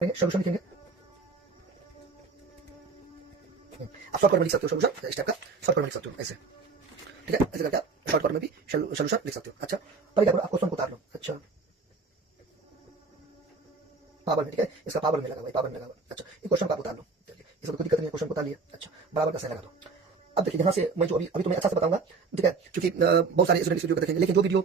Solution लिखेंगे। आप shortcut में लिख सकते हो सोल्यूशन, इस टाइप का शॉर्टकट में लिख सकते हो ऐसे, ठीक है। ऐसे करके आप शॉर्टकट में भी सोल्यूशन लिख सकते हो। अच्छा, पहले क्या करो, आप क्वेश्चन को उतार लो। अच्छा, पावर में, ठीक है, इसका पावर में लगा हुआ है, पावर में लगा हुआ है। अच्छा, ये क्वेश्चन को आप उतार लो, चलिए, इसमें कोई दिक्कत नहीं है, क्वेश्चन को उतार लिया। अच्छा, बराबर का साइन लगा दो। अब देखिए यहाँ से मैं जो अभी तुम्हें अच्छा से बताऊंगा, ठीक है, क्योंकि बहुत सारे स्टूडेंट इस वीडियो को देखेंगे, लेकिन जो वीडियो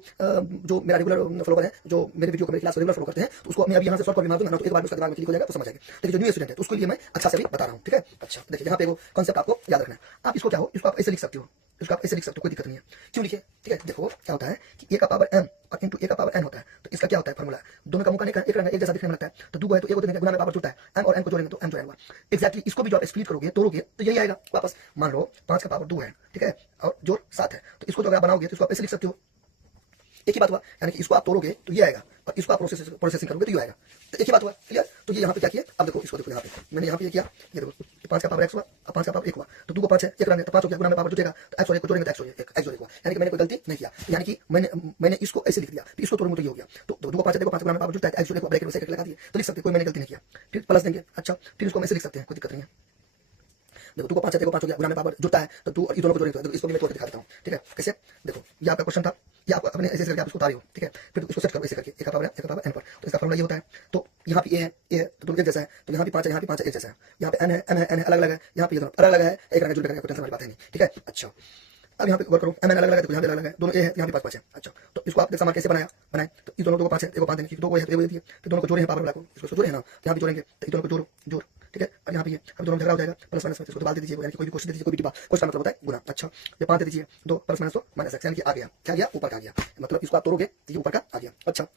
जो मेरा रेगुलर फॉलोवर है, जो मेरे वीडियो को मेरी क्लास रेगुलर फॉलो करते हैं, तो उसको मैं अभी यहाँ से शॉर्ट कट में मार दूंगा ना, तो एक बार उसका दिमाग में क्लिक हो जाएगा, तो समझ आएगा। लेकिन जो न्यू स्टूडेंट है, तो उसके लिए मैं अच्छा से भी बता रहा हूँ, ठीक है। अच्छा, देखिए यहाँ पे वो कॉन्सेप्ट आपको याद रखना है। आप इसको क्या हो, इसको आप ऐसे लिख सकते हो, इसको आप ऐसे लिख सकते हो, कोई दिक्कत नहीं है। क्यों लिखे, ठीक है। देखो क्या होता है कि a का पावर m और इंटू a का पावर n होता है, तो इसका क्या होता है फॉर्मूला, दोनों का मुंह एक रंग एक जैसा दिखने में लगता है, तो दो है तो एक होते हैं, गुना में पावर जुड़ता है, m और n को जोड़ेंगे तो m जो होगा एक्जैक्टली। इसको भी जो आप स्प्लिट करोगे, तोड़ोगे, तो यही आएगा वापस। मान लो 5 का पावर 2 है, ठीक है, और जोड़ 7 है, तो इसको जो अगर बनाओगे तो इसको आप ऐसे लिख सकते हो, एक ही बात हुआ, यानी कि इसको आप तोड़ोगे तो ये आएगा, और इसको आप प्रोसेसिंग करोगे तो ये आएगा, तो एक ही बात हुआ, क्लियर। तो ये यहाँ पे क्या किया, अब देखो इसको, देखो यहाँ पे मैंने यहाँ पे ये किया, ये देखो 5 का पावर x हुआ, अब 5 का पावर 1 हुआ, तो 2 को 5 है, एक रंग है, तो 5 हो गया, गुना में पावर जुटेगा, तो x और 1 को जोड़ेंगे तो x हो जाएगा, x हुआ, यानी कि मैंने कोई गलती नहीं किया, यानी कि मैंने इसको ऐसे लिख दिया, तो इसको तोड़ूंगा तो ये हो गया, तो 2 को 5 है, देखो 5 गुना में पावर जुटता है, x जोड़ेगा, ब्रैकेट में सेकंड लगा दिए, तो लिख सकते कोई मैंने गलती नहीं किया, फिर प्लस देंगे। अच्छा, फिर इसको हम ऐसे लिख सकते हैं, कोई दिक्कत नहीं है। देखो 2 को 5 है, देखो 5 हो गया, गुना में पावर जुटता है, तो 2 और ये दोनों को जोड़ेंगे, तो इसको भी मैं तोड़ के दिखा देता हूँ, ठीक है। कैसे, देखो ये आपका क्वेश्चन था, ये आप अपने ऐसे करके आप इसको उतारे हो, ठीक है, फिर इसको सेट करो ऐसे करके, एक का पावर n पर, तो इसका फॉर्मूला ये होता है, तो यहाँ पे a है तो दोनों एक जैसा है, तो यहाँ भी 5 है, यहाँ भी 5 है, एक जैसा है, यहाँ पे n है अलग अलग है, यहाँ पे ये दोनों अलग अलग है, एक रंग जुड़ करके, कोई टेंशन वाली बात है नहीं, ठीक है। अच्छा, अब यहाँ पे गौर करो, m अलग अलग है, तो यहाँ पे अलग अलग है, दोनों a है, यहाँ पे 5 है। अच्छा, तो इसको आप समान कैसे बनाए, तो इस दोनों को 5 है, एक को 5 देंगे, क्योंकि 2 को है तो ये फिर दोनों को जोड़े हैं, पावर वाला को इसको जोड़े हैं ना, तो यहाँ पे जोड़ेंगे, तो दोनों को जोड़, ठीक है। और यहाँ पे ये अब दोनों झगड़ा हो जाएगा, प्लस माइनस में इसको डाल दे दीजिए, यानी कि कोई भी क्वेश्चन दे दीजिए, कोई भी डिबा, क्वेश्चन मतलब होता है गुना। अच्छा, ये 5 दे दीजिए, 2 प्लस माइनस 2 माइनस x, यानी कि आ गया, क्या गया, ऊपर का आ गया, मतलब इसको आप तोड़ोगे तो ये ऊपर का आ गया। अच्छा,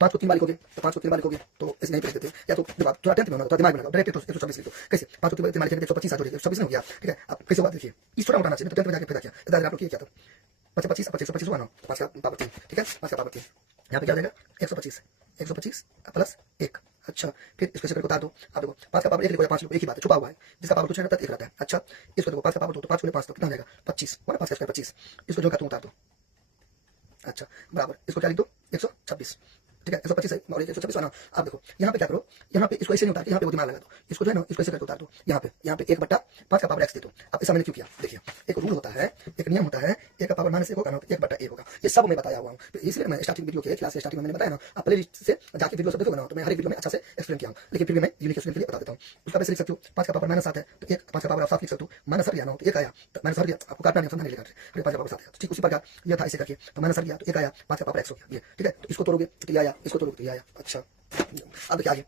5 को 3 बार लिखोगे, तो 5 को 3 बार लिखोगे तो ऐसे नहीं लिख देते, या तो जब आप थोड़ा टेंथ में होना तो दिमाग में लगाओ, डायरेक्ट 126 लिखो। कैसे, 5 को 3 बार लिखेंगे तो 125 आ जाएगा, 126 हो गया, ठीक है। अब कैसे बात देखिए, इस छोटा उठाना चाहिए, तो टेंथ में जाके फायदा क्या, इधर आप लोग किया क्या, तो 25 125 हुआ ना, 5 का पावर 3, ठीक है, 5 का पावर 3, यहाँ पे क्या हो जाएगा 125 प्लस 1। अच्छा, फिर इसको सेकंड को उतार दो, आप देखो 5 का पावर 1 लिखो या 5 लिखो, एक ही बात है, छुपा हुआ है, जिसका पावर कुछ नहीं रहता है 1 रहता है। अच्छा, इसको देखो 5 का पावर 2, तो 5 गुणे 5 तो कितना हो जाएगा 25, 5 का स्क्वायर 25, इसको जो का तुम उतार दो। अच्छा, बराबर इसको क्या लिख दो 126, ठीक है, 125 है और 126 है ना। आप देखो यहाँ पे क्या करो, यहाँ पे इसको ऐसे नहीं उतार के यहाँ पे वो दिमाग लगा दो, इसको जो है ना इसको ऐसे करके उतार दो, यहाँ पे 1/5 का पावर x दे दो। अब ऐसा मैंने क्यों किया, देखिए एक रूल होता है, एक नियम होता है, a का पावर -1 होगा ना, 1/1 होगा, ये सब मैं बताया हुआ हूँ, इसलिए मैं स्टार्टिंग वीडियो के क्लास के स्टार्टिंग में मैंने बताया ना, आप प्ले लिस्ट से जाके वीडियो सब देखोगे ना, तो मैं हर एक वीडियो में अच्छा से एक्सप्लेन किया हूँ, लेकिन फिर भी मैं यूनिक स्टूडेंट के लिए बता देता हूँ। उसका वैसे लिख सकते हो, 5 का पावर -7 है, तो 5 का पावर आप 7 लिख सकते हो, माइनस हट गया ना, तो 1 आया, तो माइनस हट गया, आपको काटना नहीं, समझना नहीं, लेकर 5 का पावर 7 है, ठीक उसी प्रकार ये था, ऐसे करके तो माइनस हट गया, तो 1 आया, 5 का पावर x हो गया, ये ठीक है। तो इसको तोड़ोगे तो ये आया, इसको तोड़ोगे तो ये आया। अच्छा, अब देखिए आगे,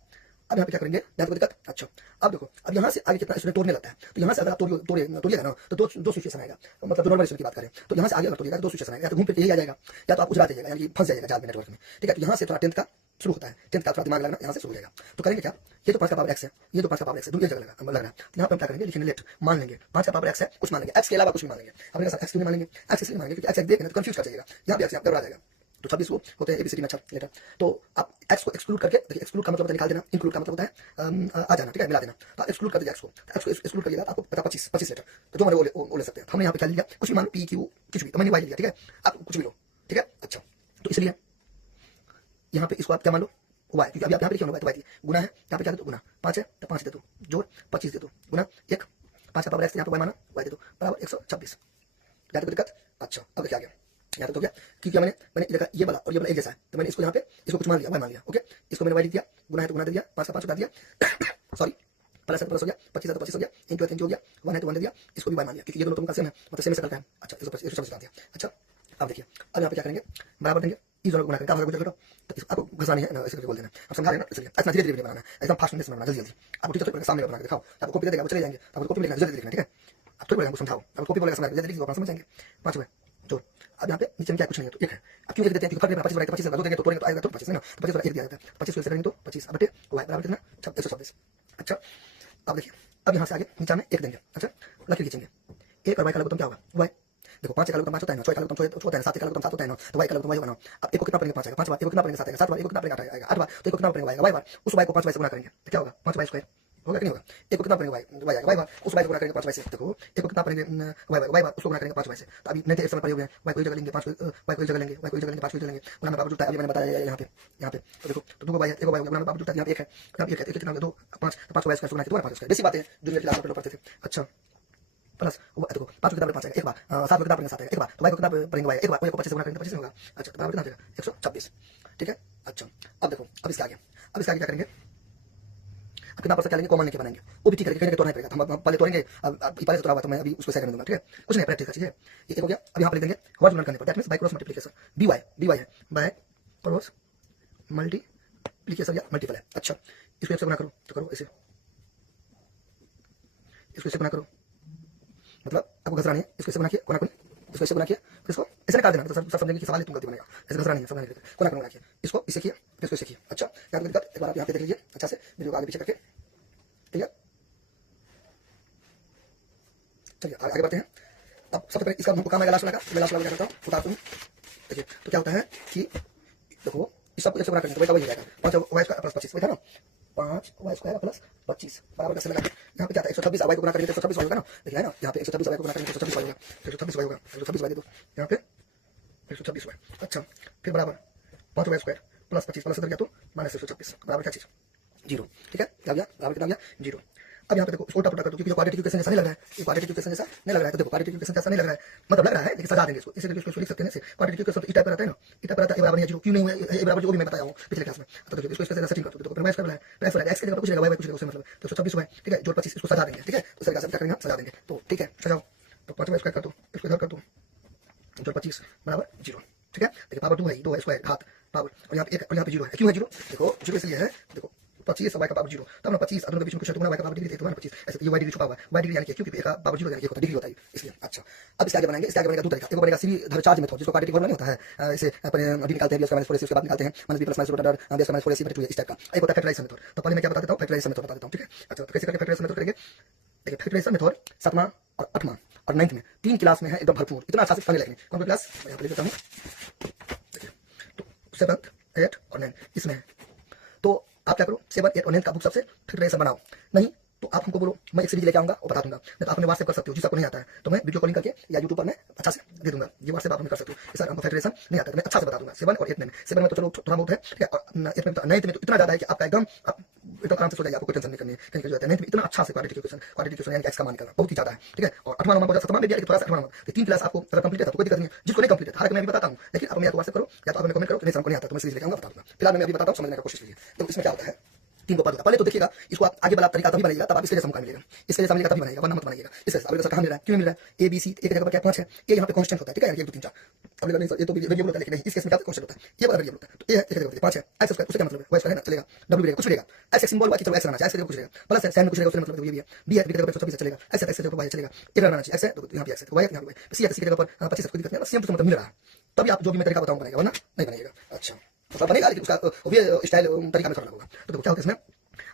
अब यहाँ पे क्या करेंगे, यहाँ पे दिक्कत। अच्छा, अब देखो, अब यहाँ से आगे कितना इसमें तोड़ने लगता है, तो यहाँ से अगर आप तोड़िएगा ना, तो दो सिचुएशन आएगा, मतलब जो नॉर्मल की बात करें, तो यहाँ से आगे अगर तोड़िएगा तो 2 सिचुएशन आएगा, या तो घूम फिर यही आ जाएगा, या तो आप उजरा जाइएगा, यानी फंस जाइएगा जाल में, नेटवर्क में, ठीक है। तो यहाँ से थोड़ा टेंथ का शुरू होता है, टेंथ का थोड़ा दिमाग लगना यहाँ से शुरू हो जाएगा। तो करेंगे क्या, ये तो 5 का पावर x है, ये तो 5 का पावर x है, दोनों एक जगह लगना है, तो यहाँ पे हम क्या करेंगे, लिखेंगे लेट, मान लेंगे 5 का पावर x है, कुछ मान लेंगे, x के अलावा कुछ भी मान लेंगे, अपने साथ x क्यों नहीं मानेंगे, x इसलिए मानेंगे क्योंकि x देखेंगे तो कंफ्यूज कर जाएगा, यहाँ पे x यहाँ घबरा जाएगा। तो 26 वो होते हैं एबीसीडी में। अच्छा लेटर, तो आप x को एक्सक्लूड करके, देखिए एक्सक्लूड का मतलब होता है निकाल देना, इंक्लूड का मतलब होता है आ जाना, ठीक है, मिला देना, तो एक्सक्लूड कर दीजिए x को एक्सक्लूड करिएगा, आपको पता 25 लेटर, तो जो मैंने वो ले सकते हैं। हमने यहाँ पे क्या लिया, कुछ भी मान लो p q कुछ भी, तो मैंने y लिया, ठीक है, आप कुछ भी लो, ठीक है। अच्छा, तो इसलिए यहाँ पे इसको आप क्या मान लो y, क्योंकि अभी आप यहाँ पे लिखे हो y, तो y गुना है, यहाँ पे क्या दे दो गुना, 5 है तो 5 दे दो, जोड़ 25 दे दो, गुना 1, 5 का पावर x, यहाँ पे y माना, y दे दो, बराबर 126, जाते कोई दिक्कत। अच्छा, अब क्या आ गया, यहाँ तक तो गया, क्योंकि मैंने देखा ये वाला और ये वाला एक जैसा है, तो मैंने इसको यहाँ पे इसको कुछ मान लिया, y मान लिया, ओके, इसको मैंने y लिख दिया, गुना है तो गुना दे दिया, 5 का 5 उतार दिया सॉरी, प्लस है तो प्लस हो गया, 25 है तो 25 हो गया, इंटू है तो इंटू हो गया, 1 है तो 1 दे दिया, इसको भी y मान लिया, क्योंकि ये दोनों तुम का सेम है, मतलब सेम से करता है। अच्छा, 126 उतार दिया। अच्छा, अब देखिए, अब यहाँ पे क्या करेंगे, बराबर देंगे, इस दोनों को गुना करके आप गुजर करो, तो आपको घुसानी है ना, ऐसे करके बोल देना, आप समझा रहे हैं ना, इसलिए ऐसा धीरे धीरे बनाना है, एकदम फास्ट में बनाना, जल्दी आपको टीचर को सामने बना के दिखाओ, आपको कॉपी दे देगा, चले जाएंगे, आपको कॉपी में लिखना, जल्दी लिखना, ठीक है। आप थोड़ी बोलेंगे समझाओ, आपको कॉपी बोलेगा समझाएंगे, जल्दी लिख दो, अपना समझ जाएंगे। 5 हुए जोड़, अब यहाँ पे नीचे में क्या कुछ नहीं है, तो 1 है, अब क्यों देते हैं, क्योंकि 25 दो देंगे तो तोड़ेंगे तो आएगा तो 25 है ना, तो 25 1 दिया जाता है, 25 को करेंगे तो 25 बटे y बराबर कितना 126। अच्छा, अब देखिए, अब यहाँ से आगे नीचे में 1 देंगे। अच्छा, लकीर खींचेंगे, 1 और y का लघुत्तम क्या होगा, y, देखो 5 का लघुत्तम 5 होता है ना, 6 का लघुत्तम 6 होता है, 7 का लघुत्तम 7 होता है ना, तो y का लघुत्तम y होगा ना। अब 1 को कितना पढ़ेंगे 5 आएगा, 5 बार 1 को कितना पढ़ेंगे 7 आएगा, 7 बार 1 को कितना पढ़ेंगे 8 आएगा, 8 बार तो 1 को कितना पढ़ेंगे y आएगा, y बार उस y को 5 y से गुना करेंगे, तो क्या होगा 5y स्क्वायर होगा कि नहीं होगा? एक को कितना पढ़ेंगे वाई, वाई आएगा, वाई बार उस वाई को गुना करेंगे 5 वाई से, देखो एक को कितना पढ़ेंगे वाई बार उसको गुना करेंगे 5 वाई से। तो अभी नहीं थे इस समय पढ़े हुए हैं, वाई को एक जगह लेंगे 5 वाई को एक जगह लेंगे, वाई को एक जगह लेंगे 5 को एक जगह लेंगे, गुना में बराबर जुड़ता है। अभी मैंने बताया यहाँ पे तो देखो तो 2 वाई है, 1 वाई गुना में बराबर जुड़ता है, यहाँ पे 1 है, यहाँ पे 1 है, कितना 2 5 5 वाई स्क्वायर गुना के 2 5 स्क्वायर, बेसिक बातें जो मेरे क्लास में पढ़ते थे। अच्छा प्लस देखो 5 कितना 5 आएगा, एक बार 7 कितना पढ़ेंगे 7 आएगा, एक बार तो वाई को कितना पढ़ेंगे वाई, एक बार को 25 गुना करेंगे 25 होगा। अच्छा तो बराबर कितना आ जाएगा 126, ठीक है। अच्छा अब देखो अब इसके आगे क्या करेंगे, अब कितना परसेंट क्या लेंगे, कॉमन लेके बनाएंगे, वो भी ठीक है, कहीं तोड़ना पड़ेगा, हम पहले तोड़ेंगे, अब पहले से तोड़ा हुआ तो मैं अभी उसको सेकंड दूंगा, ठीक है। कुछ नहीं प्रैक्टिस का चीज है, ये एक हो गया। अब यहाँ पे लिख देंगे वर्ड गुणन करने पर, that means by cross multiplication, by है, बाय क्रॉस मल्टीप्लिकेशन या मल्टीपल है। अच्छा इसको एक से गुना करो तो करो ऐसे, इसको इससे गुना करो, मतलब आपको घसरा नहीं है, इसको इससे गुना किया, कोना इसको इससे गुना किया, फिर इसको ऐसे निकाल देना, तो सब समझेंगे कि सवाल तुम गलती बनेगा, ऐसे घसरा नहीं है, समझना नहीं, कोना गुना किया, इसको इससे किया, फिर इसको इससे किया। अच्छा यहाँ पे दिक्कत एक बार आप यहाँ पे देख लीजिए अच्छा से, वीडियो को आगे पीछे करके, ठीक है। चलिए आगे बढ़ते हैं। अब सबसे पहले इसका हमको काम आएगा लास्ट वाला का, मैं लास्ट वाला क्या करता हूँ बता दूँ। देखिए तो क्या होता है कि देखो इस सबको एक से गुना करेंगे तो वही जाएगा 5 वाई स्क्वायर प्लस 25, वही था ना 5 वाई स्क्वायर प्लस 25 बराबर कैसे लगा, यहाँ पे क्या था 126 वाई को गुना करेंगे तो 126 वाई होगा ना, देखिए है ना, यहाँ पे 126 वाई को गुना करेंगे तो 126 वाई होगा, 126 वाई होगा, 126 वाई दे दो यहाँ पे 126 वाई। अच्छा फिर बराबर 5 वाई स्क्वायर प्लस 25 प्लस इधर गया तो माइनस 126 बराबर क्या चीज 0, ठीक है। क्या गया बराबर कितना गया 0। अब यहाँ पे देखो उल्टा पुल्टा कर दो क्योंकि क्वाड्रेटिक इक्वेशन जैसा नहीं लग रहा है, ये क्वाड्रेटिक इक्वेशन जैसा नहीं लग रहा है, तो देखो क्वाड्रेटिक इक्वेशन जैसा नहीं लग रहा है, मतलब लग रहा है लेकिन सजा देंगे इसको, इसलिए इसको लिख सकते हैं ऐसे, क्वाड्रेटिक इक्वेशन इस टाइप का रहता है ना, इस टाइप का रहता है, ए बराबर है 0, क्यों नहीं हुआ ए बराबर जो भी मैं बताया हूं पिछले क्लास में। तो देखो इसको इसका सेटिंग कर दो, देखो फिर मैं इसका प्लस है एक्स के जगह कुछ रहेगा वाई कुछ रहेगा, उससे मतलब तो 126 हुआ है, ठीक है, जोड़ 25 इसको सजा देंगे, ठीक है, तो तरीके से क्या करेंगे सजा देंगे, तो ठीक है सजाओ, तो 5 वाई स्क्वायर कर दो, इसको इधर कर दो, जोड़ 25 बराबर 0, ठीक है। देखिए पावर 2 है, 2 है स्क्वायर घात पावर, और यहाँ पे 1 और यहाँ पे 0 है, क्यों है 0, देखो 0 इसलिए है, देखो 25 वाई का पावर 0, तब ना 25 दोनों के बीच में कुछ गुना वाई का पावर डिग्री, तो 25 ऐसे ये वाई डिग्री छुपा हुआ है, वाई डिग्री यानी क्योंकि ए का पावर 0 यानी होता है डिग्री होता है इसलिए। अच्छा अब इसके आगे बनाएंगे, इसके आगे बनेगा दो तरीका, एक बनेगा सीवी धर चार्ज मेथड जिसको क्वाड्रेटिक फॉर्मूला नहीं होता है, इसे अपने डी निकालते हैं, -4 उसके बाद निकालते हैं -b + -√b + -4ac / 2 इस टाइप का। एक होता है फैक्टराइजेशन मेथड, तो पहले मैं क्या बता देता हूं फैक्टराइजेशन मेथड बता देता हूं, ठीक है। अच्छा तो कैसे करके फैक्टराइजेशन मेथड करेंगे, देखिए फैक्टराइजेशन मेथड 7वां और 8वां और 9th में 3 क्लास में है एकदम भरपूर, इतना अच्छा से फनी लगेंगे। कौन सी क्लास मैं यहां पे लिख देता हूं, देखिए तो 7th 8 और 9 इसमें है, तो आप क्या करो 7 8 और 9 का बुक सबसे फैक्टराइजेशन बनाओ, नहीं तो आप हमको बोलो मैं एक सीरीज लेके आऊंगा और बता दूंगा, नहीं तो आप हमें व्हाट्सएप कर सकते हो, जिसको आपको नहीं आता है तो मैं वीडियो कॉलिंग करके या यूट्यूब पर मैं अच्छा से दे दूंगा, ये व्हाट्सएप आप हमें कर सकते हो। सर हमको फैक्टराइजेशन नहीं आता तो मैं अच्छा से बता दूंगा 7 और 8 में, 7 में तो चलो थोड़ा बहुत है, ठीक है, और 8 में तो 9 में तो इतना ज्यादा है कि आपका एकदम आराम से सो जाएगा, आपको कोई टेंशन नहीं करनी है, कहीं कर जाता है 9 में इतना अच्छा से क्वाड्रेटिक इक्वेशन यानी एक्स का मान करना बहुत ही ज्यादा है, ठीक है। और 8वां नंबर 7वां में भी थोड़ा सा 8वां नंबर, तो 3 क्लास आपको अगर कंप्लीट है तो कोई दिक्कत नहीं है, जिसको नहीं कंप्लीट है हालांकि मैं भी बताता हूं, लेकिन आप मेरे को व्हाट्सएप करो या तो आप हमें कमेंट करो कि नहीं हमको नहीं आता तो मैं सीरीज लेके आऊंगा बता दूंगा। फिलहाल मैं अभी बताता हूं, समझने की कोशिश कीजिए। तो इसमें क्या होता है 3 को पढ़ पहले तो देखिएगा इसको आप आगे वाला तरीका तभी बनाइएगा तब आप इसके जैसा मौका मिलेगा, इसके जैसा मिलेगा तभी बनाइएगा वरना मत बनाइएगा। इसके जैसा अभी कहां मिल रहा है, क्यों मिल रहा है, ए बी सी एक जगह पर क्या 5 है, ये यहां पे कांस्टेंट होता है, ठीक है, 1 2 3 4 अब नहीं ये तो वेरिएबल होता है, लेकिन नहीं इस केस में क्या कांस्टेंट होता है, ये वाला वेरिएबल होता है, तो ये एक जगह 5 है, एक्स स्क्वायर उसका क्या मतलब है वाई स्क्वायर है ना, चलेगा डब्ल्यू रहेगा कुछ रहेगा, एक्स सिंबल हुआ कि चलो एक्स रहना चाहिए, एक्स कुछ रहेगा, प्लस है साइन में कुछ रहेगा उसका मतलब ये भी है, बी है बी की जगह पर 126 चलेगा, एक्स है एक्स की जगह पर वाई चलेगा, ये रहना चाहिए, एक्स है तो यहां पे एक्स है, वाई है यहां पे सी है सी की जगह पर 25 कोई दिक्कत नहीं है, सेम टू मतलब मिल रहा है, तभी आप जो भी मैं तरीका बताऊंगा बनेगा वरना नहीं बनेगा। अच्छा मतलब बनेगा लेकिन उसका वो भी स्टाइल तरीका में थोड़ा होगा। तो देखो क्या होता है इसमें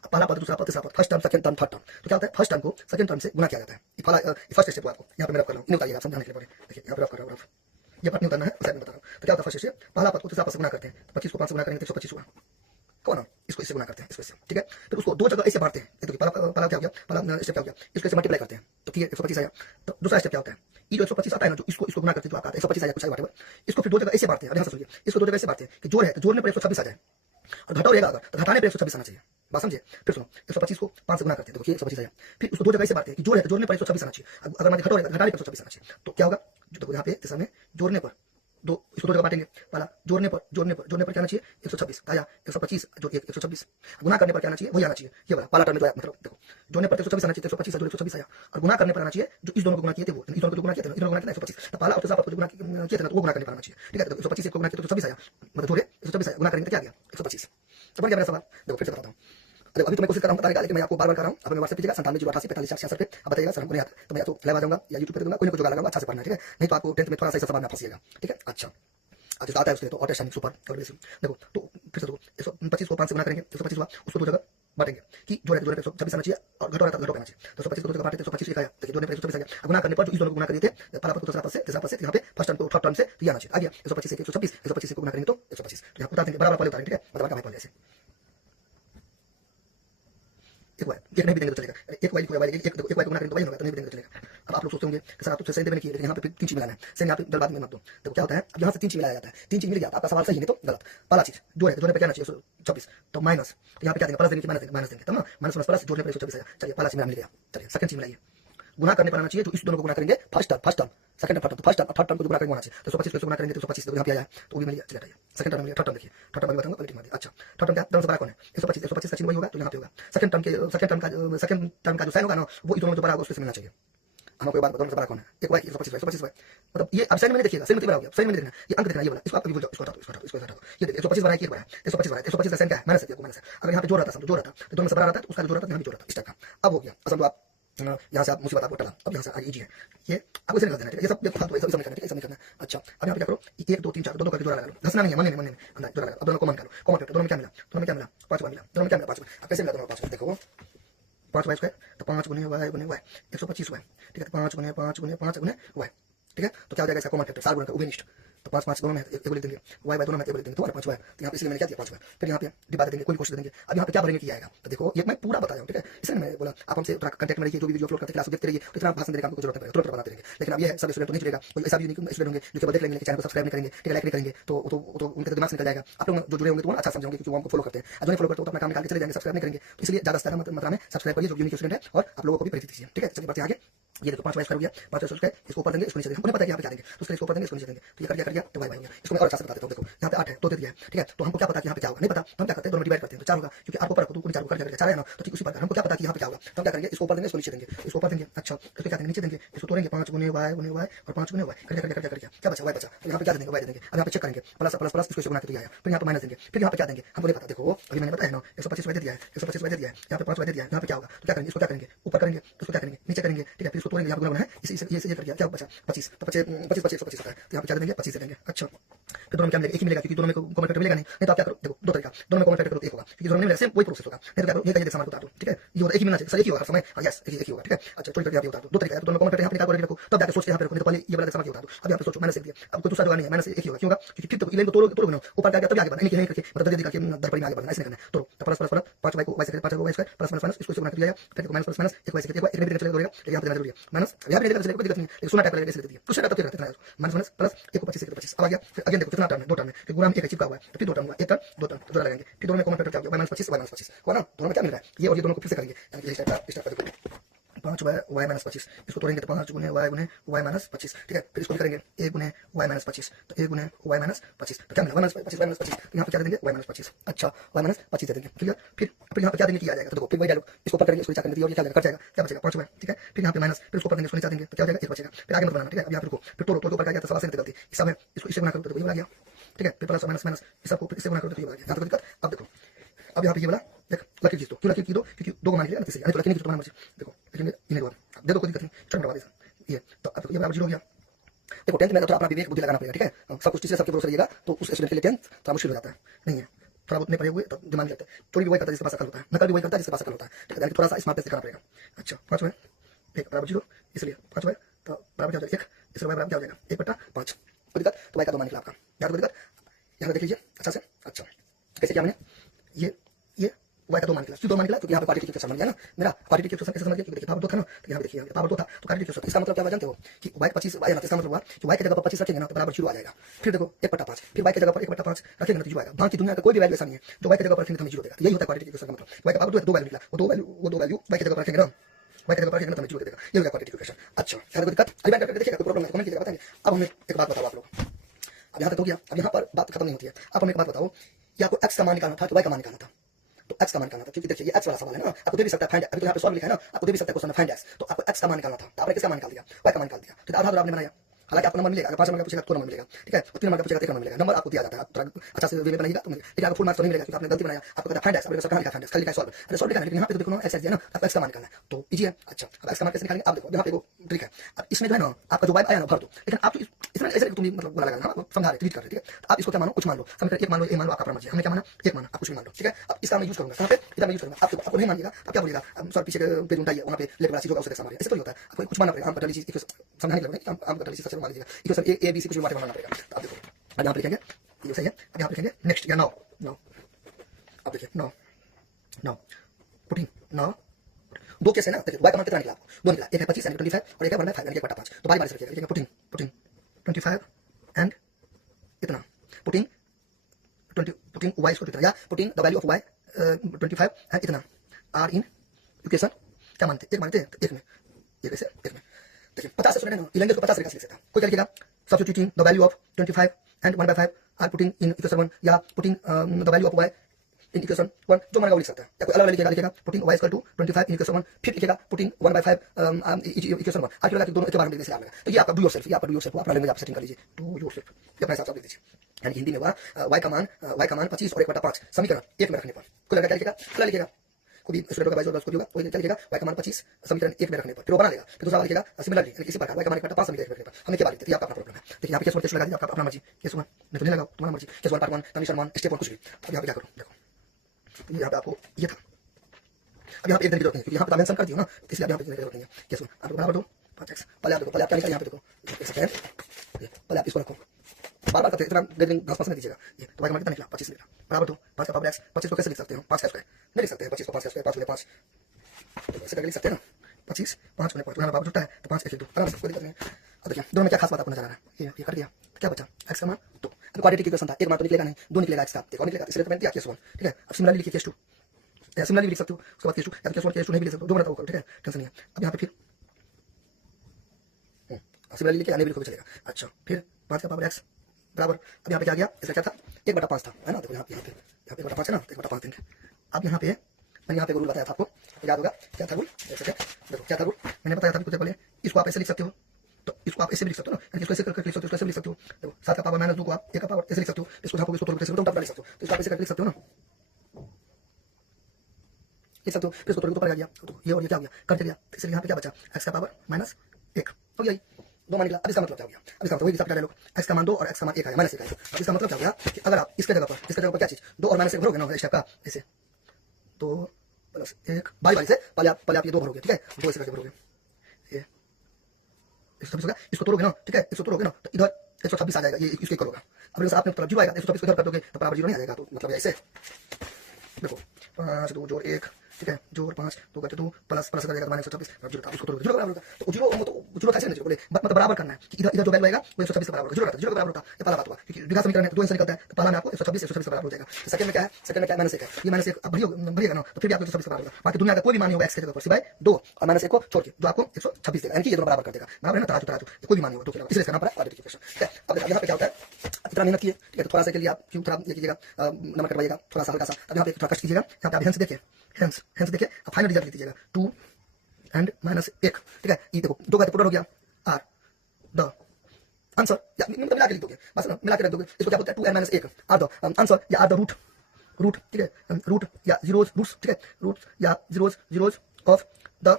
पहला पद दूसरा पद तीसरा पद, first term second term third term, तो क्या होता है फर्स्ट टर्म को सेकंड टर्म से गुना किया जाता है, ये पहला फर्स्ट स्टेप आपको यहाँ पे मैं रफ कर रहा हूँ, नहीं उतारिएगा समझाने के लिए, देखिए यहाँ पे रफ कर रहा हूँ, रफ ये पद नहीं उतारना है, साइड में बता रहा हूँ। तो क्या होता है फर्स्ट स्टेप पहला पद को तीसरा पद से गुना करते हैं, 25 को 5 से गुना करेंगे तो 125 हुआ, कौन इसको इससे गुना करते हैं, इसको इससे, ठीक है। फिर उसको दो जगह ऐसे बांटते हैं, ये देखिए पहला क्या हो गया, पहला स्टेप क्या हो गया, इसको ऐसे मल्टीप्लाई करते हैं तो ठीक है 125 आया। तो दूसरा स्टेप क्या होता है, ये जो 125 आता है ना जो इसको गुना करते हैं जो आपका 125 आया कुछ आया वहां, इसको फिर दो जगह ऐसे बांटते हैं, ध्यान से सुनिए, इसको दो जगह ऐसे बांटते हैं कि जोड़ है तो जोड़ने पर 126 आ जाए और घटाओ रहेगा अगर तो घटाने पर 126 आना चाहिए, बात समझिए। फिर सुनो 125 को 5 से गुना करते हैं, देखो ये 125 आया, फिर उसको दो जगह ऐसे बांटते हैं कि जोड़ है तो जोड़ने पर 126 आना चाहिए, अगर मान घटाओ रहेगा घटाने पर 126 आना चाहिए, तो क्या होगा देखो यहाँ पे तीसरा में जोड़ने पर दो इसको दो जगह बांटेंगे, पहला जोड़ने पर क्या आना चाहिए 126 आया 125 जो 126, गुना करने पर क्या आना चाहिए वही आना चाहिए, ये वाला पहला टर्म जो है मतलब देखो जोड़ने पर 126 आना चाहिए 125 जो 126 आया, और गुना करने पर आना चाहिए जो इस दोनों को गुना किए थे वो इस दोनों को गुना किए थे, इन दोनों को गुना किया 125, तो पहला और दूसरा पद को गुना किए थे ना तो वो गुना करने पर आना चाहिए, ठीक है। तो 125 को गुना किया तो 126 आया, मतलब जोड़े 126 आया, गुना करेंगे तो क्या आ गया 125, समझ गया मेरा सवाल। देखो फिर से बताता हूँ, अभी तो मैं कोशिश कर रहा हूँ बताने का, लेकिन मैं आपको बार बार कर रहा हूँ, आप व्हाट्सएप कीजिएगा 97 088 45 466 पे, आप बताइएगा सर हमको नहीं आता तो मैं या तो लाइव आ जाऊंगा या यूट्यूब पे दूंगा, कोई ना कोई जुगाड़ लगाऊंगा, अच्छा से पढ़ना, ठीक है, नहीं तो आपको 10th में थोड़ा सा सवाल में फंसिएगा, ठीक है। अच्छा आज आता है उसके तो ऑटोस्टैंडिंग सुपर और बेसिक, देखो तो फिर से देखो 125 को 5 से गुना करेंगे 125 हुआ, उसको दो जगह बांटेंगे कि जोड़े पे 126 आना चाहिए और घटो रहता घटो करना चाहिए, तो 125 को दो जगह बांटे तो 125 एक आया, देखिए जोड़ने पे 126 आ गया, गुना करने पर जो इस दोनों को गुना कर दिए थे पहला पद को दूसरा पद से तीसरा पद से यहाँ पे फर्स्ट टर्म को थर्ड टर्म से तो ये आना चाहिए आ गया 125 से 126 को गुना करेंगे तो 125, तो यहाँ उतार देंगे बराबर पहले उतारेंगे, ठीक है, मतलब क्या पहले ऐसे एक वाई, एक नहीं भी देंगे तो चलेगा, एक वाई एक वाई एक देखो एक वाई को गुना करेंगे तो वही होगा, तो नहीं भी देंगे तो चलेगा। अब आप लोग सोचते होंगे कि सर आप तो सही देने की, लेकिन यहाँ पे 3 चीज मिलाना है, सही यहाँ पे जल्दबाजी में मत दो। देखो क्या होता है, अब यहाँ से 3 चीज मिलाया जाता है, 3 चीज मिल गया, आपका सवाल सही नहीं तो गलत। पहला चीज जो है, जोड़ने पे क्या आना चाहिए 126, तो माइनस, तो यहाँ पे क्या देंगे, प्लस देंगे, माइनस देंगे, तब ना माइनस प्लस जोड़ने पर 124 आएगा। चलिए पहला चीज मिल गया। चलिए सेकंड चीज मिलाइए, गुना करने पर आना चाहिए, जो इस दोनों को गुना करेंगे first term second term, first term third term को गुना करेंगे आना चाहिए, तो 125 को गुना करेंगे तो 125 यहाँ पे आया, तो वो भी मिल गया। चलिए हटाइए, सेकंड टर्म मिल गया, थर्ड टर्म देखिए, थर्ड टर्म बताऊंगा पॉलिटिक में। अच्छा थर्ड टर्म क्या, टर्म से बड़ा कौन है, 125 का चिन्ह वही होगा, तो यहाँ पे होगा। सेकंड टर्म का जो साइन होगा ना, वो इन दोनों में जो बड़ा होगा उससे मिलना चाहिए। हम कोई बात बताओ, बड़ा कौन है, एक वाई 125 वाई, मतलब ये अब साइन में देखिएगा, साइन में बड़ा हो गया, साइन में देखना, ये अंक देखना, ये वाला, इसको आप कभी भूल जाओ, इसको हटाओ, इसको हटाओ, इसको हटाओ, ये देखिए 125 बड़ा है, 125 बड़ा है, 125 का साइन क्या है, माइनस है, माइनस है। अगर यहाँ पे जोड़ रहता, समझो जोड़ रहता, तो दोनों से बड़ा रहता है, तो उसका जोड़ रहता, यहाँ भी जोड़ रहता, इस टाइप का। अब हो गया, असल आप यहाँ से आप मुसीबत आपको टला, अब यहाँ से आगे इजी है, ये आपको इसे निकाल देना, ठीक है, ये सब देखो फालतू है, सब करना, ठीक है, सब करना। अच्छा अब यहाँ पे क्या करो, 1 2 3 4 दोनों करके जोड़ा लगा लो, घसना नहीं है, मन नहीं अंदर जोड़ा लगा। अब दोनों को कॉमन करो, कॉमन करके दोनों में क्या मिला, दोनों में क्या मिला, 5 मिला, दोनों में क्या मिला 5। अब कैसे मिला दोनों 5, देखो 5 वाई स्क्वायर, तो 5 गुने वाई 125 वाई, ठीक है, 5 गुने 5 गुने 5 गुने वाई, ठीक है, तो क्या हो जाएगा इसका कॉमन फैक्टर 4 गुना का उभयनिष्ठ, तो 5 5 दोनों में एक लिख देंगे, वाई दोनों में एक लिख देंगे, तो 5 वाई, तो यहाँ पे इसलिए मैंने क्या दिया 5 वाई। फिर यहाँ पे डिवाइड देंगे, कोई क्वेश्चन देंगे। अब यहाँ पे क्या भरेंगे किया आएगा, तो देखो ये मैं पूरा बता रहा हूँ, ठीक है, इसलिए मैं बोला आप हमसे कंटेक्ट में रहिए, जो भी वीडियो अपलोड करते क्लास देखते रहिए, तो इतना भाषण देने का आपको जरूरत नहीं पड़ेगा, तुरंत बताते रहेंगे। लेकिन अब ये है सब स्टूडेंट तो नहीं चलेगा, कोई ऐसा भी नहीं स्टूडेंट होंगे जो केवल देख लेंगे, चैनल को सब्सक्राइब नहीं करेंगे, ठीक है, लाइक नहीं करेंगे, तो उनके दिमाग से निकल जाएगा। आप लोग जो जुड़े होंगे तो अच्छा समझेंगे, क्योंकि वो हमको फॉलो करते हैं, जो नहीं फॉलो करते तो अपना काम निकाल के चले जाएंगे, सब्सक्राइब नहीं करेंगे। तो इसलिए ज्यादा से ज्यादा मात्रा में सब्सक्राइब करिए, जो यूनिक स्टूडेंट है, और आप लोगों को भी प्रेरित कीजिए, ठीक है। चलिए बढ़ते आगे, ये देखो 5 वाई स्क्वायर हो गया, 5 वाई स्क्वायर, इसको ऊपर देंगे, इसको नीचे देंगे, हमको नहीं पता है यहाँ पे क्या देंगे, तो उसके इसको ऊपर देंगे, इसको नीचे देंगे, तो ये कर गया तो वाई गया। इसको मैं और अच्छा से बता देता हूँ, देखो यहाँ पे 8 है, 2 दे दिया है, ठीक है, तो हमको क्या पता कि यहाँ पे क्या होगा, नहीं पता, तो हम क्या करते हैं, दोनों डिवाइड करते हैं, तो 4 होगा, क्योंकि आपको ऊपर रखो, 2 4 ऊपर करके 4 है ना, तो ठीक उसी प्रकार हमको क्या पता कि यहाँ पे क्या होगा, तो हम क्या करेंगे, इसको ऊपर देंगे, इसको नीचे देंगे, इसको ऊपर देंगे, अच्छा इसको क्या देंगे, नीचे देंगे, इसको तोड़ेंगे, 5 गुने वाई और 5 गुने वाई करके क्या बचा, वाई बचा, तो यहाँ पे क्या देंगे, वाई देंगे। अब यहाँ पे चेक करेंगे, प्लस प्लस प्लस इसको गुना करके आया, फिर यहाँ पे माइनस देंगे, फिर यहाँ पे क्या देंगे, हमको नहीं पता, देखो अभी मैंने बताया ना 125 वाई दे दिया है, 125 वाई दे दिया है, यहाँ पे 5 वाई दे दिया है, यहाँ पे क्या होगा, तो क्या करेंगे, इसको क्या करेंगे, ऊपर करेंगे, इसको क्या करेंगे, नीचे करेंगे, ठीक है, फिर इसको तोड़ेंगे, यहाँ पे गुना है, इसे कर दिया, क्या बचा 25, तो 25 होता है, तो यहाँ पे क्या देंगे 25 देंगे। अच्छा फिर दोनों में क्या मिलेगा, एक ही मिलेगा, क्योंकि दोनों में कॉमन फैक्टर मिलेगा नहीं तो आप क्या करो, देखो दो तरीका, दोनों में कॉमन फैक्टर करो तो एक होगा, क्योंकि दोनों में मिलेगा सेम वही प्रोसेस होगा, नहीं तो क्या करो, ये का ये सामान उतार दो, ठीक है, ये होता है एक ही मिलना चाहिए, सर एक ही होगा हर समय, यस एक ही होगा, ठीक है। अच्छा थोड़ी करके यहाँ पे उतार दो, दो तरीका है, तो दोनों में कॉमन फैक्टर यहाँ पे निकाल कर रखो, तब जाके सोच के यहाँ पे रखो, नहीं तो पहले ये वाला सामान उतार दो। अब यहाँ पे सोचो माइनस एक दिया, अब कोई दूसरा जगह नहीं है, माइनस एक ही होगा, क्यों होगा, क्योंकि फिर तो इलेवन को तोड़ो ना, ऊपर का तब आगे बढ़ना, नहीं करके मतलब दे करके दरपड़ी में आगे बढ़ना, ऐसे करना है। तो प्लस प्लस प्लस 5 वाई को वाई से 5 वाई स्क्वायर प्लस माइनस इसको गुना कर दिया, फिर माइनस प्लस माइनस एक वाई से एक वाई एक चलेगा, लेकिन यहाँ पे जरूरी है माइनस, यहाँ पे नहीं चलेगा, कोई दिक्कत नहीं, लेकिन सुना टाइप करके ऐसे दे दिया, कुछ टाइप करके रहता है माइनस माइनस प्लस 1 को 25 25 अब आ गया। फिर अगेन देखो कितना टर्म है, 2 टर्म है, फिर गुना में एक चिपका हुआ है, तो फिर 2 टर्म हुआ, एक टर्म 2 टर्म जोड़ा लगाएंगे, फिर दोनों में कॉमन फैक्टर क्या होगा, -25 हुआ ना, दोनों में क्या मिल रहा है, ये और ये दोनों को फिर से करेंगे, यानी कि इस टाइप का देखो 5 वाई माइनस 25, इसको तोड़ेंगे तो 5 गुने वाई 25, ठीक है, फिर इसको करेंगे 1 गुने वाई माइनस 25, तो 1 गुने वाई माइनस 25, तो क्या मिला माइनस 25, तो यहाँ पे क्या देंगे वाई माइनस 25, अच्छा वाई माइनस 25 दे देंगे, क्लियर। फिर यहाँ पे क्या देंगे किया जाएगा, तो देखो फिर वही डायलॉग, इसको ऊपर करेंगे, इसको नीचे करेंगे, और ये क्या कट जाएगा, क्या बचेगा 5 वाई, ठीक है, फिर यहाँ पे माइनस, फिर इसको ऊपर देंगे, इसको नीचे देंगे, तो क्या हो जाएगा 1 बचेगा, फिर आगे मत बनाना, ठीक है। अब यहाँ पे रुको, फिर तोड़ो ऊपर क्या तो सवाल से गलती इस समय इसको इसे गुना करो तो ये आ गया, ठीक है, फिर प्लस माइनस माइनस इस सबको इससे गुना करो तो ये आ गया, यहाँ तक दिक्कत। अब देखो अब यहाँ पे ये वाला देख लकीर खींच दो, क्यों लकीर खींच दो, क्योंकि 2 को मान लिया ना, तीसरी तो लकीर नहीं खींच, तुम्हारी मर्जी, देखो लेकिन इन्हें दे दो कोई दिक्कत नहीं, चल बढ़वा दे ये, तो अब ये बराबर 0 हो गया। देखो 10th में तो अपना विवेक बुद्धि लगाना पड़ेगा, ठीक है, सब कुछ टीचर सबके भरोसे रहिएगा, तो उस स्टूडेंट के लिए 10th थोड़ा मुश्किल हो जाता है, नहीं है थोड़ा बहुत नहीं पढ़े हुए तो दिमाग लगता है, चोरी भी वही करता है जिसके पास अकल होता है, नकल भी वही करता है जिसके पास अकल होता है, ठीक है, थोड़ा सा स्मार्टनेस दिखाना पड़ेगा। अच्छा 5 है 1 बराबर 0, इसलिए 5 है तो बराबर क्या हो जाएगा 1, इसलिए बराबर क्या हो जाएगा 1/5, कोई दिक्कत, तो वाई का 2 मान निकला आपका, याद कोई दिक्कत, यहाँ देख लीजिए अच्छा से। अच्छा कैसे किया मैंने, ये वाई का 2 मान निकला, 2 मान निकला, क्योंकि यहाँ पे क्वाड्रेटिक इक्वेशन बन गया ना मेरा, क्वाड्रेटिक इक्वेशन कैसे समझ गया, क्योंकि देखिए पावर 2 था ना, तो यहाँ पे देखिए पावर 2 था तो क्वाड्रेटिक इक्वेशन, इसका मतलब क्या हुआ जानते हो कि वाई का 25 आया ना, इसका मतलब हुआ कि वाई की जगह पर 25 रखेंगे ना तो बराबर 0 आ जाएगा। फिर देखो 1/5, फिर वाई की जगह पर 1/5 रखेंगे ना तो 0 आएगा, बाकी दुनिया का कोई भी वैल्यू ऐसा नहीं है जो वाई की जगह पर रखेंगे तो हमें 0 देगा, यही होता है क्वाड्रेटिक इक्वेशन का मतलब। वाई का पावर 2 है, 2 वैल्यू निकला, वो दो वैल्यू वाई की जगह पर रखेंगे ना, वाई की जगह पर रखेंगे ना तो हमें 0 देगा, ये होगा क्वाड्रेटिक इक्वेशन। अच्छा क्या कोई दिक्कत, अभी करके देखिएगा, कोई प्रॉब्लम है कमेंट कीजिएगा, बताएंगे। अब हमें एक बात बताओ आप लोग, अब यहाँ तक हो गया, अब यहाँ पर बात खत्म नहीं होती है, अब हमें एक बात बताओ, ये आपको x का मान निकालना था कि y का मान निकालना था, तो x का मान निकालना था, क्योंकि देखिए ये x वाला सवाल है ना, आपको दे भी सकता है फाइंड, अभी तो यहाँ पे सॉल्व लिखा है ना, आपको दे भी सकता है क्वेश्चन में फाइंड x, तो आपको x का मान निकालना था, तो आपने किसका मान निकाल दिया, y का मान निकाल दिया, तो आधा आपने बनाया, हालांकि आपको नंबर मिलेगा, अगर 5 नंबर का पूछेगा तो नंबर मिलेगा, ठीक है, 3 नंबर का पूछेगा तो 1 नंबर मिलेगा, नंबर आपको दिया जाता है, आप अच्छा से वे में बनाइएगा तो मिलेगा, लेकिन आपको फुल मार्क्स तो नहीं मिलेगा क्योंकि आपने गलती बनाया, आपको कहता है फाइंड x, आपने कहा लिखा फाइंड x, कल लिखा सॉल्व, अरे सॉल्व लिखा है, लेकिन यहाँ पे तो देखो ना x दिया ना, आपको x का मान निकालना है, तो इजी है। अच्छा अब x का मान कैसे निकालेंगे, आप देखो यहाँ पे वो ट्रिक है, अब इसमें जो है ना आपका जो y आया ना भर दो, लेकिन आप इसमें ऐसे तुम मतलब बुरा लगा ना, समझा रहे ट्रीट कर रहे, ठीक है, आप इसको क्या मानो कुछ मान लो, समीकरण 1 मान लो, a मान लो, आपका मर्जी, हमने क्या माना 1 माना, आप कुछ भी मान लो, ठीक है। अब इसका मैं यूज करूंगा कहाँ पे, इधर मैं यूज करूंगा, आपको नहीं मानिएगा आप क्या बोलिएगा, सर पीछे पेज उठाइए, वहाँ पे लेट वाला चीज होगा उससे समझिए, ऐसे तो होता है, आपको कुछ मानना पड़ेगा, हम पटली चीज समझाने के लिए हम पटली चीज मान लीजिएगा, इक्वेशन a b c कुछ मानना पड़ेगा। तो आप देखो अब यहाँ पे लिखेंगे ये सही है, अब यहाँ पे लिखेंगे नेक्स्ट या नाउ, अब देखिए नाउ पुटिंग नाउ दो केस है ना, देखिए y का मान कितना निकला आपको, दो निकला, एक है 25 यानी 25 और एक है 1/5 यानी 1/5। तो बारी बारी से रखिएगा, लिखिएगा पुटिंग 25 एंड इतना, पुटिंग y इसको इतना, या putting the value of y 25 and इतना आर इन इक्वेशन क्या मानते, एक मानते हैं एक में, एक ऐसे एक में। देखिए 50 से सुने ना, इलेंगे को 50 से लिख सकता है, कोई क्या लिखेगा, substituting the value of 25 and 1/5 are putting in equation 1, या putting the value of y in equation 1, जो मानेगा वो लिख सकता है, या कोई अलग अलग लिखेगा putting y equal to 25 in equation 1, फिर लिखेगा पुटिंग 1/5 इक्वेशन 1, आप लगा कि दोनों एक बार में लिख लेगा। तो ये आपका डू योरसेल्फ, ये आपका डू योरसेल्फ, अपना लैंग्वेज आप सेटिंग कर लीजिए, डू योरसेल्फ, ये अपने हिसाब से लिख दीजिए। यानी हिंदी में हुआ y का मान 25 और 1/5 समीकरण एक में रखने पर, कोई लड़का क्या लिखेगा, अलग लिखेगा, कोई स्टूडेंट का 22 और 10 को भी होगा, कोई क्या लिखेगा y का मान 25 समीकरण एक में रखने पर, फिर वो बना लेगा, फिर दूसरा वाला लिखेगा सिमिलरली, यानी इसी प्रकार y का मान 1/5 समीकरण एक में रखने पर, हमने क्या बात की थी, आपका अपना प्रॉब्लम है। देखिए यहाँ पे केस 1 केस लगा दिया, आपका अपना मर्जी, केस 1 नहीं तो नहीं लगाओ, तुम्हारा मर्जी, केस 1 पार्ट 1 कंडीशन 1 स्टेप 1 कुछ भी। अब यहाँ पे क्या करो, देखो यहाँ पे आपको ये था, अब यहाँ पे एक दिन की जरूरत नहीं, क्योंकि यहाँ पे मेंशन कर दियो ना, इसलिए अब यहाँ पे जरूरत नहीं है। केस 1 आप बराबर दो 5x, पहले आप देखो, पहले आप क्या लिखा यहाँ पे देखो, पहले आप इसको रखो, बार बार करते इतना गेटिंग 10% नहीं दीजिएगा, ये तो y का मान कितना निकला 25 निकला, बराबर दो 5 का पावर x, 25 को कैसे लिख सकते हो 5 का स्क्वायर, नहीं लिख सकते हैं 25 को 5 का स्क्वायर, 5 गुणे 5 ऐसे करके लिख सकते हैं ना, 25 5 गुणे 5 बराबर जुड़ता है, तो 5 1 2 आराम से, कोई दिक्कत नहीं। अब देखिए दोनों में क्या खास बात आपको नजर आ रहा है, ये कर दिया, क्या बचा x का मान 2, अब क्वाड्रेटिक इक्वेशन था, एक मान तो निकलेगा नहीं, दो निकलेगा x का, एक और निकलेगा, इसलिए तो मैंने दिया केस 1, ठीक है। अब सिमिलरली लिखिए केस 2, या सिमिलरली लिख सकते हो, उसके बाद केस 2 या केस 1 केस 2 नहीं भी लिख सकते हो, जो बनाता हो, ठीक है, टेंशन नहीं है। अब यहाँ पे फिर सिमिलरली लिखे, नहीं भी लिखो भी चलेगा। अच्छा फिर 5 का पावर x बराबर, अब यहाँ पे क्या गया, इसका क्या था 1/5 था, है ना, देखो यहाँ पे 1/5 है ना, 1/5 देंगे। अब यहाँ पे मैंने यहाँ पे रूल बताया था आपको, याद होगा क्या था रूल, देखो क्या था रूल, मैंने बताया था कुछ देर पहले, इसको आप ऐसे लिख सकते हो, तो इसको आप ऐसे भी लिख सकते हो ना, इसको ऐसे करके लिख सकते हो, इसको ऐसे लिख सकते हो, देखो 7 का पावर -2 को आप 1 का पावर ऐसे लिख सकते हो, इसको झापो, इसको तोड़ के ऐसे लिख सकते हो, तो इसको आप ऐसे करके लिख सकते हो ना, लिख सकते हो, फिर इसको तोड़ के ऊपर आ गया, तो ये और ये क्या हो गया, कट गया, इसलिए यहाँ पे क्या बचा x का पावर -1 हो गया, दो मान निकला। अब इसका मतलब क्या हो गया, अब इसका मतलब वही हिसाब डालो, x का मान 2 और x का मान 1 आया, -1 आया। अब इसका मतलब क्या हो गया कि अगर आप इसके जगह पर क्या चीज 2 और -1 भरोगे ना इस टाइप का, ऐसे 2 + 1 बारी बारी से, पहले आप ये 2 भरोगे, ठीक है, 2 ऐसे करके भरोगे, ये 126 हो गया, इसको तोड़ोगे ना, ठीक है, इसको तोड़ोगे ना तो इधर 126 आ जाएगा, ये इसको करोगे, अब जैसे आपने मतलब 0 आएगा, 126 को इधर कर दोगे तो बराबर 0 नहीं आ जाएगा, तो मतलब ऐसे देखो 5 2 जोड़ 1, ठीक है, जोड़ 5 2 करते 2 प्लस प्लस करेगा तो -126 जीरो था, उसको तोड़ो, जीरो बराबर होगा, तो जीरो कैसे नहीं, जीरो बोले मतलब बराबर करना है कि इधर जो वैल्यू आएगा वो 126 के बराबर होगा, जीरो के बराबर होता है, ये पहला बात हुआ, क्योंकि द्विघात समीकरण है तो 2 आंसर निकलता है, तो पहला में आपको 126 के बराबर हो जाएगा। सेकंड में क्या है, सेकंड में क्या -1 है, ये -1 अब भरिएगा ना, तो फिर भी आपको 126 के बराबर होगा, बाकी दुनिया का कोई भी मान नहीं होगा x के जगह पर सिवाय 2 और -1 को छोड़ के, जो आपको 126 देगा, यानी कि ये दोनों बराबर कर देगा, बराबर है ना, तराजू कोई भी मान नहीं होगा, तो इसलिए इसका नाम पड़ा क्वाड्रेटिक इक्वेशन, ठीक है। अब यहाँ पे क्या होता है, इतना मेहनत किए, ठीक है, तो थोड़ा सा के लिए आप क्यों थोड़ा ये कीजिएगा, नंबर कटवाइएगा थोड़ा सा हल्का सा, अब यहाँ पे थोड़ा कष्ट कीजिएगा, यहाँ पे आप हेंस देखिए, हेंस देखिए, अब फाइनल रिजल्ट लिख दीजिएगा 2 एंड -1, ठीक है, ये देखो 2 का टोटल हो गया आर द आंसर, या मिला के लिख दोगे बस ना, मिला के रख दोगे, इसको क्या बोलते हैं 2 एंड -1 आर द आंसर, या आर द रूट, ठीक है, रूट या जीरोस रूट्स, ठीक है, रूट्स या जीरोस ऑफ द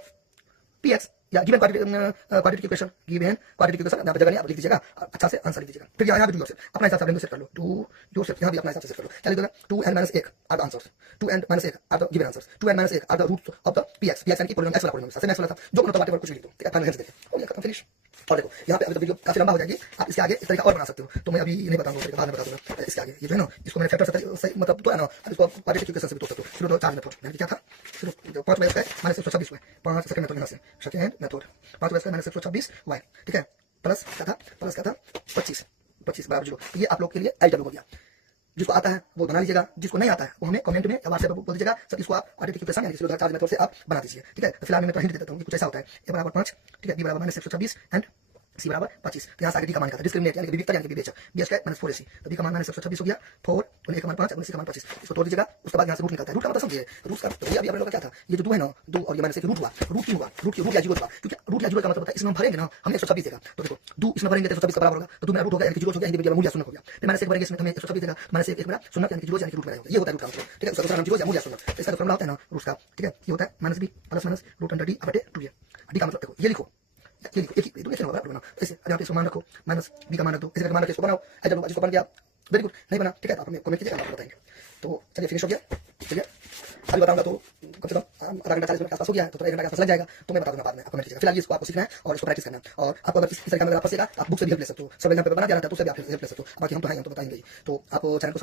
px या given quadratic equation, given quadratic equation यहाँ पे जगह नहीं, आप लिख दीजिएगा, अच्छा से आंसर लिख दीजिएगा। फिर यहाँ पे डू योरसेल्फ, अपना हिसाब से रेंज सेट कर लो, डू योरसेल्फ, यहाँ भी अपना हिसाब से सेट कर लो, क्या लिख दोगे 2 and -1 are the answers, 2 and -1 are the given answers, 2 and -1 are the roots of the px यानी कि पॉलिनोमियल x वाला पॉलिनोमियल से वाला था, जो मतलब व्हाटएवर कुछ भी लिख दो, ठीक है, फाइनल आंसर देखिए, हो गया खत्म, फिनिश। और देखो यहाँ पे अभी तो वीडियो काफी लंबा हो जाएगी, आप इसके आगे इस तरीका और बना सकते हो, तो मैं अभी नहीं बताऊंगा, तरीका बाद में बता दूंगा। इसके आगे ये जो है ना, इसको मैंने फैक्टर से मतलब तो है ना, अब इसको क्वाड्रेटिक इक्वेशन से भी तोड़ सकते हो, फिर 4 मेथड, यानी क्या था, फिर 5 बाय स्क्वायर -126 हुआ, 5 सेकंड मेथड यहाँ से, second method 5 bye square -126 y, ठीक है, प्लस क्या था 25 बराबर 0, ये आप लोग के लिए LW हो गया। जिसको आता है वो बना लीजिएगा, जिसको नहीं आता है वो हमें कमेंट में या व्हाट्सएप पर बोल दीजिएगा, सर इसको आप क्वाड्रेटिक इक्वेशन यानी कि 4 मेथड से आप बना दीजिए, ठीक है। तो फिलहाल मैं हिंट देता हूँ कि कुछ ऐसा होता है, a बराबर 5, ठीक है, b बराबर -126 एंड c बराबर 25, तो यहाँ से आगे d का मान क्या था, डिस्क्रिमिनेट यानी कि विविधता यानी कि विवेचक, b स्क्वायर -4ac, तो b का मान -126 हो गया 4 और a का मान 5 और c का मान 25, इसको तोड़ दीजिएगा, उसके बाद यहाँ से रूट निकलता है, रूट का मतलब समझिए, रूट का तो ये अभी आप लोगों का क्या था, ये जो 2 है ना 2 और ये -1 रूट हुआ, रूट या जीरो हुआ, क्योंकि रूट या जीरो का मतलब होता है इसमें हम भरेंगे ना, हमें 126 देगा, तो देखो 2 इसमें भरेंगे तो 126 का बराबर होगा, तो 2 में रूट हो गया यानी कि जीरो हो गया, हिंदी में मूल्य शून्य हो गया, फिर -1 भरेंगे इसमें हमें 126 देगा, -1 1 बड़ा शून्य यानी कि जीरो यानी कि रूट में रहेगा, ये होता है रूट का मतलब, ठीक है, उसका दूसरा नाम जीरो या मूल्य शून्य, तो इसका फॉर्मूला होता है ना रूट का, ठीक है, ये होता है -b + -√d/2 डी का मतलब देखो ये लिखो, ये लिखो, एक ही ऐसे होगा ना, ऐसे यहाँ पे इसको मान रखो, -b का मान रख दो, ऐसे करके मान रख के इसको बनाओ, ऐसे लोग जिसको बन गया वेरी गुड, नहीं बना ठीक है, आप हमें कमेंट कीजिएगा, आपको बताएंगे। तो चलिए फिनिश हो गया, ठीक है, अभी बताऊंगा तो कम से कम आधा घंटा 40 मिनट के आसपास हो गया है, तो 1 घंटा के आसपास लग जाएगा, तो मैं बता दूंगा बाद में, आप कमेंट कीजिएगा। फिलहाल ये इसको आपको सीखना है और इसको प्रैक्टिस करना है, और आपको अगर इस तरीके में अगर आप फंसेगा आप बुक से भी हेल्प ले सकते हो, सब एग्जाम पेपर बना दिया रहता है तो उससे भी आप हेल्प ले सकते हो, बाकी हम तो हैं, हम तो बताएंगे ही, तो आप चैनल को